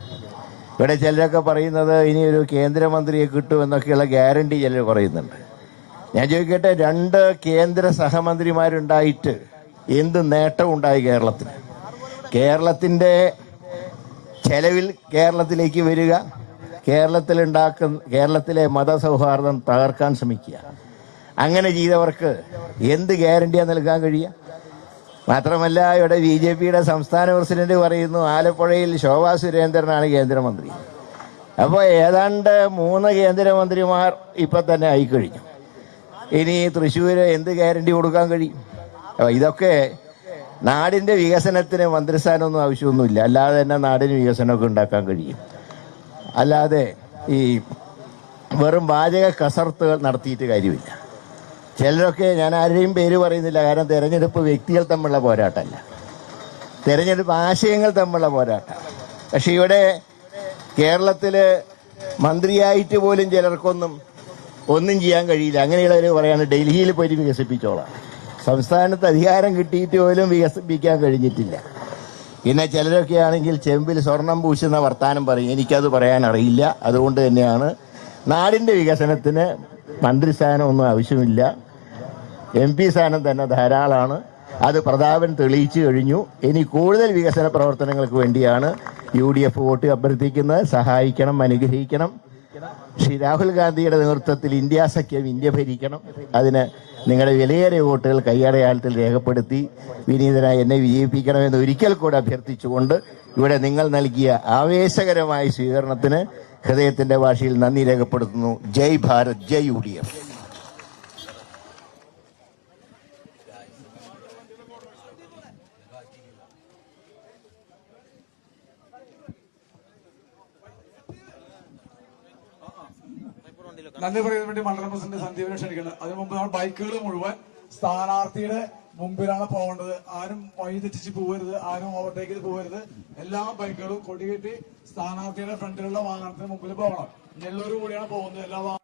ഇവിടെ ചിലരൊക്കെ പറയുന്നത് ഇനിയൊരു കേന്ദ്രമന്ത്രിയെ കിട്ടുമെന്നൊക്കെയുള്ള ഗ്യാരണ്ടി ചിലർ പറയുന്നുണ്ട്. ഞാൻ ചോദിക്കട്ടെ, 2 കേന്ദ്ര സഹമന്ത്രിമാരുണ്ടായിട്ട് എന്ത് നേട്ടം ഉണ്ടായി കേരളത്തിന്? കേരളത്തിന്റെ ചെലവിൽ കേരളത്തിലേക്ക് വരിക, കേരളത്തിലെ മതസൗഹാർദ്ദം തകർക്കാൻ ശ്രമിക്കുക. അങ്ങനെ ചെയ്തവർക്ക് എന്ത് ഗ്യാരണ്ടിയാണ് നൽകാൻ കഴിയുക? മാത്രമല്ല, ഇവിടെ BJPയുടെ സംസ്ഥാന പ്രസിഡന്റ് പറയുന്നു ആലപ്പുഴയിൽ ശോഭാ സുരേന്ദ്രനാണ് കേന്ദ്രമന്ത്രി. അപ്പോൾ ഏതാണ്ട് 3 കേന്ദ്രമന്ത്രിമാർ ഇപ്പൊ തന്നെ ആയിക്കഴിഞ്ഞു. ഇനി തൃശ്ശൂര് എന്ത് ഗ്യാരണ്ടി കൊടുക്കാൻ കഴിയും? ഇതൊക്കെ നാടിന്റെ വികസനത്തിന് മന്ത്രിസ്ഥാനമൊന്നും ആവശ്യമൊന്നുമില്ല. അല്ലാതെ തന്നെ നാടിന് വികസനമൊക്കെ ഉണ്ടാക്കാൻ കഴിയും. അല്ലാതെ ഈ വെറും വാചക കസർത്തുകൾ നടത്തിയിട്ട് കാര്യമില്ല. ചിലരൊക്കെ, ഞാൻ ആരുടെയും പേര് പറയുന്നില്ല, കാരണം തെരഞ്ഞെടുപ്പ് വ്യക്തികൾ തമ്മിലുള്ള പോരാട്ടമല്ല, തെരഞ്ഞെടുപ്പ് ആശയങ്ങൾ തമ്മിലുള്ള പോരാട്ടം. പക്ഷെ ഇവിടെ കേരളത്തില് മന്ത്രിയായിട്ട് പോലും ഒന്നും ചെയ്യാൻ കഴിയില്ല. അങ്ങനെയുള്ളവർ പറയാണ് ഡൽഹിയിൽ പോയി വികസിപ്പിച്ചോളാം. സംസ്ഥാനത്ത് അധികാരം കിട്ടിയിട്ട് പോലും വികസിപ്പിക്കാൻ കഴിഞ്ഞിട്ടില്ല. പിന്നെ ചിലരൊക്കെ ആണെങ്കിൽ ചെമ്പിൽ സ്വർണം പൂശുന്ന വർത്താനം പറയും. എനിക്കത് പറയാൻ അറിയില്ല. അതുകൊണ്ട് തന്നെയാണ് നാടിന്റെ വികസനത്തിന് മന്ത്രിസ്ഥാനം ഒന്നും ആവശ്യമില്ല, MP സ്ഥാനം തന്നെ ധാരാളമാണ്. അത് പ്രതാപൻ തെളിയിച്ചു കഴിഞ്ഞു. ഇനി കൂടുതൽ വികസന പ്രവർത്തനങ്ങൾക്ക് വേണ്ടിയാണ് UDF വോട്ട് അഭ്യർത്ഥിക്കുന്നത്. സഹായിക്കണം, അനുഗ്രഹിക്കണം. ശ്രീ രാഹുൽ ഗാന്ധിയുടെ നേതൃത്വത്തിൽ ഇന്ത്യ സഖ്യം ഇന്ത്യ ഭരിക്കണം. അതിന് നിങ്ങളുടെ വിലയേറിയ വോട്ടുകൾ കൈയടയാളത്തിൽ രേഖപ്പെടുത്തി വിനീതനായി എന്നെ വിജയിപ്പിക്കണമെന്ന് ഒരിക്കൽ കൂടെ അഭ്യർത്ഥിച്ചുകൊണ്ട് ഇവിടെ നിങ്ങൾ നൽകിയ ആവേശകരമായ സ്വീകരണത്തിന് ഹൃദയത്തിന്റെ ഭാഷയിൽ നന്ദി രേഖപ്പെടുത്തുന്നു. ജയ് ഭാരത്, ജയ് UDF. നന്ദി പറയുന്നതിന് വേണ്ടി മണ്ഡലം പ്രസിഡന്റ് സന്ദീപിനെ ക്ഷണിക്കുന്നത്. അതിനു മുമ്പ് നമ്മൾ ബൈക്കുകൾ മുഴുവൻ സ്ഥാനാർത്ഥിയുടെ മുമ്പിലാണ് പോകേണ്ടത്. ആരും വഴി തെറ്റിച്ച് പോകരുത്, ആരും ഓവർടേക്ക് ചെയ്ത് പോകരുത്. എല്ലാ ബൈക്കുകളും കൊടികെട്ടി സ്ഥാനാർത്ഥിയുടെ ഫ്രണ്ടിലുള്ള വാഹനത്തിന് മുമ്പിൽ പോകണം. നെല്ലൂർ കൂടിയാണ് പോകുന്നത്. എല്ലാ വാഹനവും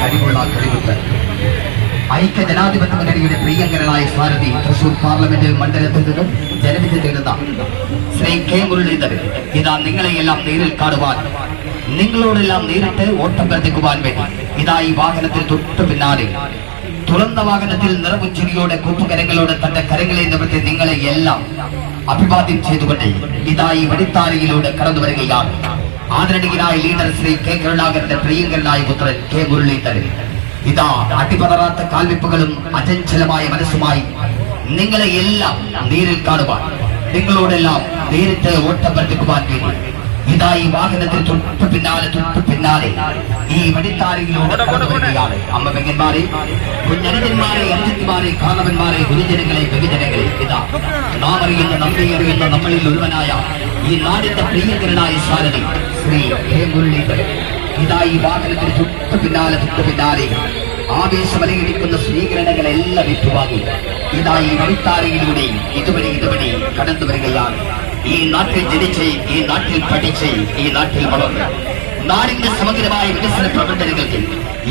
കഴിവുള്ള കഴിവുകൾ. ഐക്യ ജനാധിപത്യ മുന്നണിയുടെ പ്രിയങ്കരനായ സാരഥി തൃശൂർ പാർലമെന്റ് മണ്ഡലത്തിൽ നിന്നും ജനവിധി തേടുന്ന ശ്രീ കെ മുരളീധരൻ ഇതാ നിങ്ങളെയെല്ലാം നേരിൽ കാണുവാൻ, നിങ്ങളോടെല്ലാം നേരിട്ട് ഓട്ടം വർദ്ധിക്കുവാൻ വേണ്ടി ഇതാ ഈ വാഹനത്തിൽ തൊട്ടു പിന്നാലെ തുറന്ന വാഹനത്തിൽ നിറമുച്ചിരിയോടെ കൂട്ടുകരങ്ങളോടെ തന്റെ കരങ്ങളെ നിവർത്തി നിങ്ങളെ എല്ലാം അഭിവാദ്യം ചെയ്തുകൊണ്ട് ഇതാ ഈ വഴിത്താരയിലൂടെ കടന്നു വരികയാണ് ആദരണീയനായ ലീഡർ ശ്രീ കെ കരുണാകരന്റെ പ്രിയങ്കരനായ പുത്രൻ കെ മുരളീധരൻ. ഇതാ അടിപതറാത്ത കാൽവെപ്പുകളും അചഞ്ചലമായ മനസ്സുമായി നിങ്ങളെ എല്ലാം നേരിൽ കാണുവാൻ, നിങ്ങളോടെല്ലാം നേരിട്ട് ഓട്ടം വർദ്ധിക്കുവാൻ വേണ്ടി ഇതാ ഈ വാഹനത്തിൽ തൊട്ടു പിന്നാലെ ഈ വഴിത്താരയിലൂടെ കടന്നുവരികയാണ്. അമ്മ പെങ്ങന്മാരെ, കുഞ്ഞനുജന്മാരെ, അഞ്ചന്മാരെ, കാരണവന്മാരെ, ഗുരുജനങ്ങളെ, ബഹുജനങ്ങളെ, ഇതാ നാം അറിയുന്ന, നമ്മെ അറിയുന്ന, നമ്മളിൽ ഒരുവനായ ഈ നാടിന്റെ പ്രിയങ്കരനായ സാരഥി ശ്രീ കെ മുരളീധരൻ ഇതാ ഈ വാഹനത്തിന് തൊട്ടു പിന്നാലെ ആവേശമലയിടിക്കുന്ന സ്വീകരണങ്ങളെല്ലാം ഏറ്റുവാങ്ങി ഇതാ ഈ വഴിത്താരയിലൂടെ ഇതുവഴി കടന്നു വരികയാണ്. ഈ നാട്ടിൽ ജനിച്ച്, ഈ നാട്ടിൽ പഠിച്ച്, ഈ നാട്ടിൽ വളർന്ന് നാടിന്റെ സമഗ്രമായ വികസന പ്രവർത്തനങ്ങൾക്ക്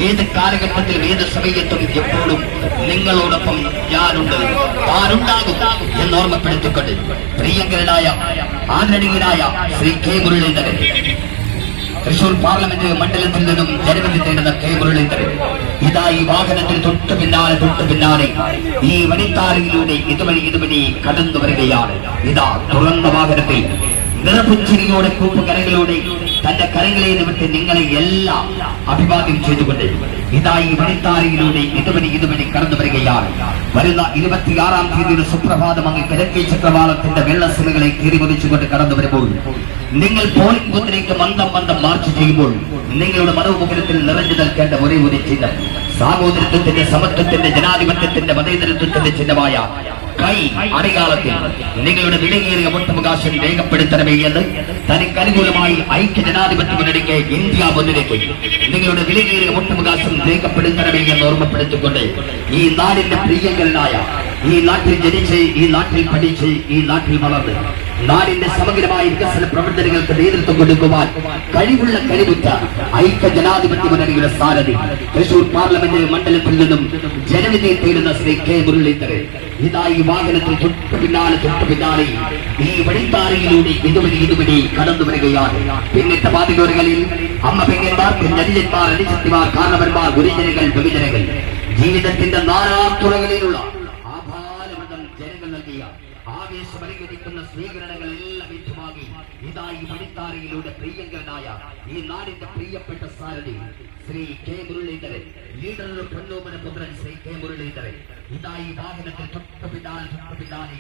ഏത് കാലഘട്ടത്തിലും ഏത് സമയത്തും എപ്പോഴും നിങ്ങളോടൊപ്പം ഞാനുണ്ട്, താനുണ്ടാകും എന്നോർമ്മപ്പെടുത്തിക്കൊണ്ട് പ്രിയങ്കരനായ ആദരണീയനായ ശ്രീ കെ മുരളീധരൻ തൃശൂർ പാർലമെന്റ് മണ്ഡലത്തിൽ നിന്നും ജനവിധി തേടുന്ന കെ മുരളീധരൻ ഇതാ ഈ വാഹനത്തിൽ തൊട്ടു പിന്നാലെ ഈ വഴിത്താരയിലൂടെ ഇതുവഴി കടന്നു വരികയാണ്. ഇതാ തുറന്ന വാഹനത്തിൽ നിറപുച്ചിരിയോടെ കൂപ്പുകരങ്ങളോടെ തന്റെ കരങ്ങളെ നിമിത്തി നിങ്ങളെ എല്ലാം അഭിവാദ്യം ചെയ്തുകൊണ്ട് ഇതാ ഈ വഴിത്താരയിലൂടെ ഇതുവഴി കടന്നു വരികയാണ്. വരുന്ന 26-ാം തീയതിയുടെ സുപ്രഭാതം അങ്ങ് കിഴക്കേ ചക്രവാളത്തിന്റെ വെള്ളസിലുകളെ കീറിമതിച്ചുകൊണ്ട് കടന്നു വരുമ്പോൾ, നിങ്ങൾ പോളിംഗ് ബൂത്തിലേക്ക് മന്ദം മാർച്ച് ചെയ്യുമ്പോൾ നിങ്ങളുടെ മനോമുഖരത്തിൽ നിറഞ്ഞു നിൽക്കേണ്ട ഒരേ ഒരു ചിഹ്നം സാഹോദര്യത്തിന്റെ, സമത്വത്തിന്റെ, ജനാധിപത്യത്തിന്റെ, മതേതരത്വത്തിന്റെ ചിഹ്നമായ കൈ അടയാളത്തിൽ നിങ്ങളുടെ വിലയേറിയ വോട്ടവകാശം രേഖപ്പെടുത്തണമേ എന്ന് തനിക്ക് അനുകൂലമായി ഐക്യ ജനാധിപത്യ മുന്നണിക്ക് ഇന്ത്യ മുന്നണിക്ക് നിങ്ങളുടെ വിലയേറിയ വോട്ടവകാശം രേഖപ്പെടുത്തണമേ എന്ന് ഓർമ്മപ്പെടുത്തിക്കൊണ്ട് ഈ നാടിന്റെ പ്രിയങ്കരനായ, ഈ നാട്ടിൽ ജനിച്ച്, ഈ നാട്ടിൽ പഠിച്ച്, ഈ നാട്ടിൽ വളർന്ന് നാടിന്റെ സമഗ്രമായ വികസന പ്രവർത്തനങ്ങൾക്ക് നേതൃത്വം കൊടുക്കുവാൻ കഴിവുള്ള കഴിവുറ്റ ഐക്യ ജനാധിപത്യ മുന്നണിയുടെ സാരഥി തൃശൂർ പാർലമെന്റ് മണ്ഡലത്തിൽ നിന്നും ജനവിധി തേടുന്ന ശ്രീ കെ മുരളീധരൻ ഇതാ ഈ വാഹനത്തിൽ തൊട്ടു പിന്നാലെ ഈ വഴിത്താരയിലൂടെ ഇതുവഴി കടന്നു വരികയാണ്. പിന്നിട്ട പാതികോറുകളിൽ അമ്മ പെങ്ങന്മാർ, കുഞ്ഞനുജന്മാർ, അനുജത്തിമാർ, കാരണവന്മാർ, ഗുരുജനങ്ങൾ, ബഹുജനങ്ങൾ, ജീവിതത്തിന്റെ നാനാതുറകളിലുള്ള ആഭാരവൃതം ജനങ്ങൾ നൽകിയ ആവേശമലകരിക്കുന്ന സ്വീകരണങ്ങളെല്ലാം ഏറ്റുവാങ്ങി ഇതാ ഈ വഴിത്താരയിലൂടെ പ്രിയങ്കരനായ ഈ നാടിന്റെ പ്രിയപ്പെട്ട സാരഥി ശ്രീ കെ മുരളീധരൻ, ലീഡറുടെ പൊന്നോമന പുത്രൻ ശ്രീ കെ മുരളീധരൻ ഇതാ ഈ വാഹനത്തിൽ തൊട്ടു പിന്നാലെ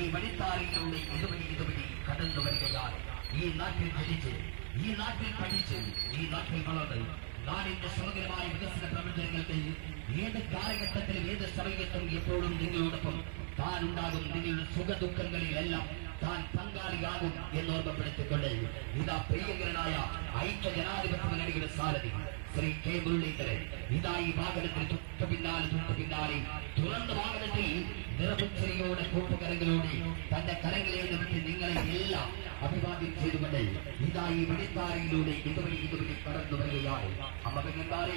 ഈ വഴിത്താരയിലൂടെ ഇതുവഴി കടന്നു വരികയാണ്. ഈ നാട്ടിൽ ജനിച്ച്, ഈ നാട്ടിൽ പഠിച്ച്, ഈ നാട്ടിൽ വളർന്ന് നാടിന്റെ സമഗ്രമായ വികസന പ്രവർത്തനങ്ങൾക്ക് ഏത് കാലഘട്ടത്തിലും ഏത് സമയത്തും എപ്പോഴും നിങ്ങളോടൊപ്പം താനുണ്ടാകും, നിങ്ങളുടെ സുഖദുഃഖങ്ങളിലെല്ലാം താൻ പങ്കാളിയാകും എന്നോർമ്മപ്പെടുത്തിക്കൊണ്ട് ഇതാ പ്രിയങ്കരനായ ഐക്യ ജനാധിപത്യ മുന്നണിയുടെ സാരഥി ശ്രീ കെ മുരളീധരൻ ഇതാ ഈ വാഹനത്തിൽ തൊട്ടു പിന്നാലെ തുറന്ന വാഹനത്തിൽ നിറപുച്ചരിയോടെ കൂപ്പുകരങ്ങളോടെ തന്റെ കരങ്ങളെ നിമിത്തി നിങ്ങളെ എല്ലാം അഭിവാദ്യം ചെയ്തുകൊണ്ട് ഇതാ ഈ വഴിത്താരയിലൂടെ ഇതുവഴി കടന്നു വരികയാണ്. അമ്മ പെങ്ങന്മാരെ,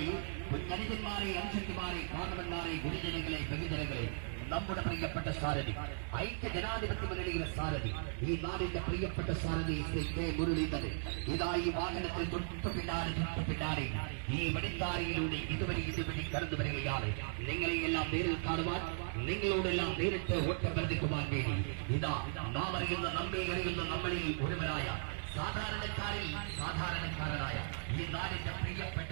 കുഞ്ഞനുജന്മാരെ, അഞ്ചന്മാരെ, കാരണവന്മാരെ, ഗുരുജനങ്ങളെ, ബഹുജനങ്ങളെ, നമ്മുടെ പ്രിയപ്പെട്ട സാരഥി ഐക്യ ജനാധിപത്യ മുന്നണിയുടെ സാരഥി ഈ നാടിന്റെ പ്രിയപ്പെട്ട സാരഥി ശ്രീ കെ മുരളീധരൻ ഇതാ ഈ വാഹനത്തിൽ തൊട്ടു പിന്നാലെ ഈ വഴിത്താരയിലൂടെ ഇതുവഴി കടന്നു വരികയാണ്. നിങ്ങളെയെല്ലാം നേരിൽ കാണുവാൻ, നിങ്ങളോടെല്ലാം നേരിട്ട് ഓട്ടം വർദ്ധിക്കുവാൻ വേണ്ടി ഇതാ നാം അറിയുന്ന, നമ്മെ അറിയുന്ന, നമ്മളിൽ ഒരുവനായ സാധാരണക്കാരനായ ഈ നാടിന്റെ പ്രിയപ്പെട്ട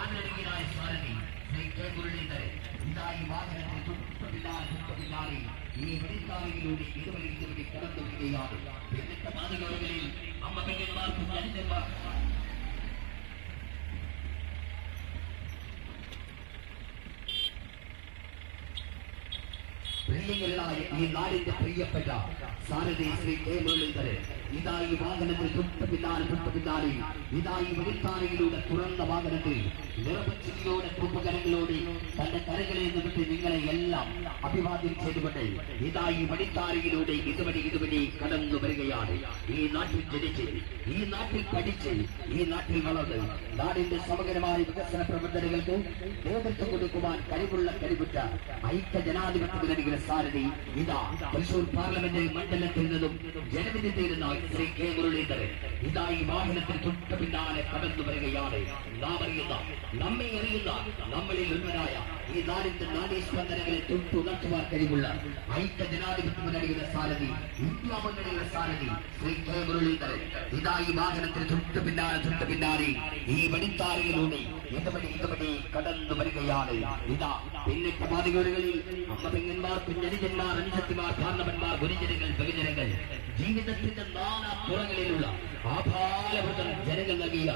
ആദരണീയനായ സാരഥി ശ്രീ കെ മുരളീധരൻ ഇതാ ഈ വാഹനത്തിൽ തൊട്ടു പിന്നാലെ ഈ വഴിത്താരയിലൂടെ ഇതുവഴി കടന്നു വരികയാണ്. എന്നിട്ട് പാതകളിൽ അമ്മ പെങ്ങന്മാർക്കും അനുജന്മാർ പ്രിയങ്കരനായ ഈ നാടിന്റെ പ്രിയപ്പെട്ട സാരഥി ശ്രീ കെ മുരളീധരൻ ഇതാ ഈ വാഹനത്തിൽ തൊട്ടു പിന്നാലെ ഇതാ ഈ വഴിത്താരയിലൂടെ തുറന്ന വാഹനത്തിൽ നിറപച്ചിരിയോടെ കുറുപ്പുകരങ്ങളോടെ തന്റെ കരകളിൽ നിന്നിട്ട് നിങ്ങളെ എല്ലാം അഭിവാദ്യം ചെയ്തുകൊണ്ട് ഇതാ ഈ വഴിത്താരയിലൂടെ ഇതുവഴി കടന്നു വരികയാണ്. ഈ നാട്ടിൽ ജനിച്ച്, ഈ നാട്ടിൽ പഠിച്ച്, ഈ നാട്ടിൽ വളർന്ന് നാടിന്റെ സമഗ്രമായ വികസന പ്രവർത്തനങ്ങൾക്ക് നേതൃത്വം കൊടുക്കുവാൻ കഴിവുറ്റ ഐക്യ ജനാധിപത്യ മുന്നണിയുടെ സാരഥി ഇതാ തൃശൂർ പാർലമെന്റ് മണ്ഡലത്തിൽ നിന്നും ജനവിധി തേടുന്ന ശ്രീ കെ മുരളീധരൻ ഇതാ ഈ വാഹനത്തിൽ തൊട്ട് പിന്നാലെ കടന്നു വരികയാണ്. നാം അറിയുന്ന, നമ്മെ അറിയുന്ന, നമ്മളിൽ ഉന്നതായ ഈ നാടിന്റെ നാടീസ്പന്ദനങ്ങളെ തൊട്ടുണർത്തുവാൻ കഴിവുള്ള ഐക്യ ജനാധിപത്യ മുന്നണിയുടെ സാരഥി, ഇന്ത്യ മുന്നണിയുടെ സാരഥി ശ്രീ കെ മുരളീധരൻ ഇതാ ഈ വാഹനത്തിന് തൊട്ട് പിന്നാലെ ഈ വഴിത്താരയിലൂടെ ഇതുവഴി കടന്നു വരികയാണ്. ഇതാ പിന്നിട്ട പാതികളിൽ അമ്മപെങ്ങന്മാർ, കുഞ്ഞനുജന്മാർ, അനുജത്തിമാർ, ഭാർണവന്മാർ, ഗുരുജനങ്ങൾ, ബഹുജനങ്ങൾ, ജീവിതത്തിന്റെ നാനാ പുറങ്ങളിലുള്ള ആഭാലവൃതം ജനങ്ങൾ നൽകിയ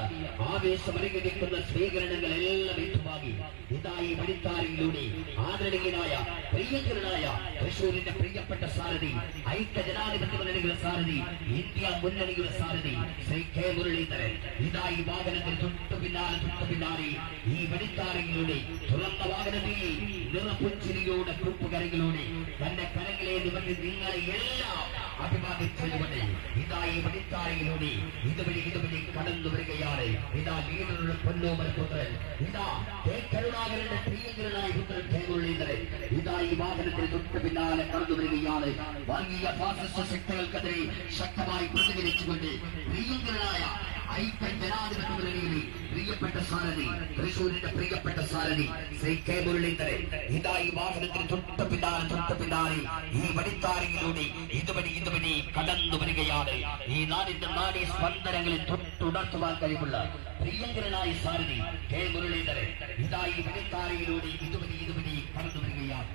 ആവേശമറികടിക്കുന്ന സ്വീകരണങ്ങളെല്ലാം ഏറ്റുവാങ്ങി ഇതാ ഈ വഴിത്താരയിലൂടെ ആദരണീയനായ പ്രിയങ്കരനായ തൃശൂരിന്റെ പ്രിയപ്പെട്ട സാരഥി, ഐക്യ ജനാധിപത്യ മുന്നണിയുടെ സാരഥി, ഇന്ത്യ മുന്നണിയുടെ സാരഥി ശ്രീ കെ മുരളീധരൻ ഇതാ ഈ വാഹനത്തിൽ തൊട്ടു പിന്നാലെ ഈ വഴിത്താരയിലൂടെ തുറന്ന വാഹനത്തിൽ നിറപുഞ്ചിരിയോടെ കുറുപ്പുകരങ്ങളോടെ തന്റെ കരങ്ങളെ നിവർത്തി നിങ്ങളെ എല്ലാം അഭിവാദ്യം ചെയ്തുകൊണ്ട് ഇതാ ഈ വഴിത്താരയിലൂടെ ഇതുവഴി കടന്നു വരികയാണ്. ഇതാ ലീഡറുടെ പൊന്നോമൽ പുത്രൻ, ഇതാ കെ കരുണാകരന്റെ പ്രിയങ്കരനായ പുത്രൻ കെ മുരളീധരൻ ഇതാ ഈ വാഹനത്തിൽ തൊട്ട് പിന്നാലെ കടന്നു വരികയാണ്. വർഗീയ ഫാസിസ്റ്റ് ശക്തികൾക്കെതിരെ ശക്തമായി പ്രതികരിച്ചുകൊണ്ട് പ്രിയങ്കരനായ ഐക്യ ജനാധിപത്യ മുന്നണിയിലെ പ്രിയപ്പെട്ട സാരഥി, തൃശൂരിന്റെ പ്രിയപ്പെട്ട സാരഥി ശ്രീ കെ മുരളീധരൻ ഇതാ ഈ വാഹനത്തിൽ തൊട്ട് പിന്നാലെ ഈ വഴിത്താരയിലൂടെ ഇതുവഴി കടന്നു വരികയാണ്. ഈ നാടിന്റെ നാടീ സ്പന്ദനങ്ങളെ തൊട്ടുണർത്തുവാൻ കഴിവുള്ള പ്രിയങ്കരനായ സാരഥി കെ മുരളീധരൻ ഇതാ ഈ വഴിത്താരയിലൂടെ ഇതുവഴി കടന്നു വരികയാണ്.